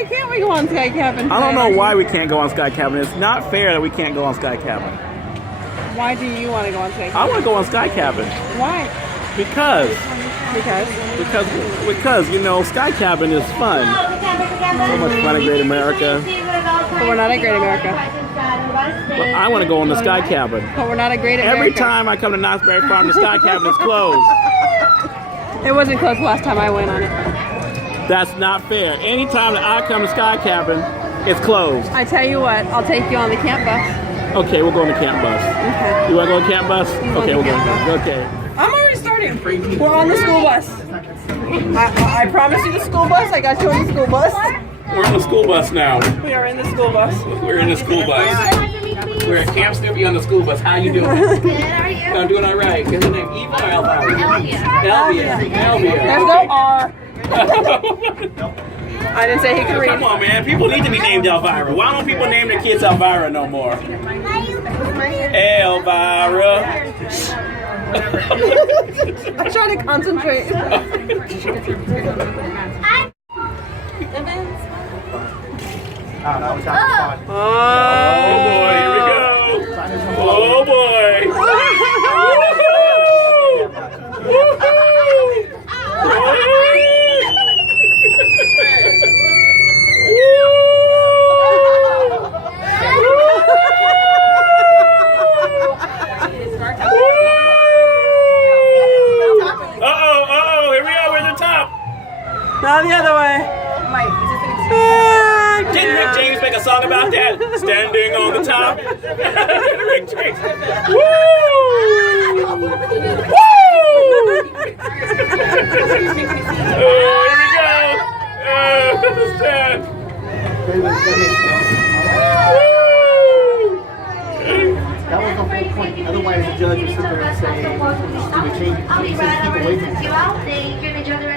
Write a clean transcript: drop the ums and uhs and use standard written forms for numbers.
Why can't we go on Sky Cabin? I don't know why we can't go on Sky Cabin. It's not fair that we can't go on Sky Cabin. Why do you want to go on Sky Cabin? I want to go on Sky Cabin. Why? Because you know, Sky Cabin is fun. So much fun in Great America. But we're not at Great America. But I want to go on the Sky Cabin. But we're not at Great America. Every time I come to Knott's Berry Farm, the Sky Cabin is closed. It wasn't closed the last time I went on it. That's not fair. Anytime that I come to Sky Cabin, it's closed. I tell you what, I'll take you on the camp bus. Okay, we'll go on the camp bus. Okay. You want to go on the camp bus? Okay, we'll go. Okay. I'm already starting. We're on the school bus. I promised you the school bus. I got you on the school bus. We're on the school bus now. We are in the school bus. We're in the school bus. We're at Camp Snoopy on the school bus. How you doing? Good, how are you? I'm doing all right. What's your name? Eva or Elvira? Elvia. There's no R. I didn't say he could read. Come on, man. People need to be named Elvira. Why don't people name their kids Elvira no more? Elvira. I'm trying to concentrate. Oh boy, here we go. Oh boy. Uh-oh, here we are, we're at the top. Now the other way. Didn't Rick James make a song about that? Standing on the top. Rick James. Woo! Woo! Oh, here we go. Stand. That was the whole point. Otherwise, the judge would sit there and say, "Do we change? Keep away from it."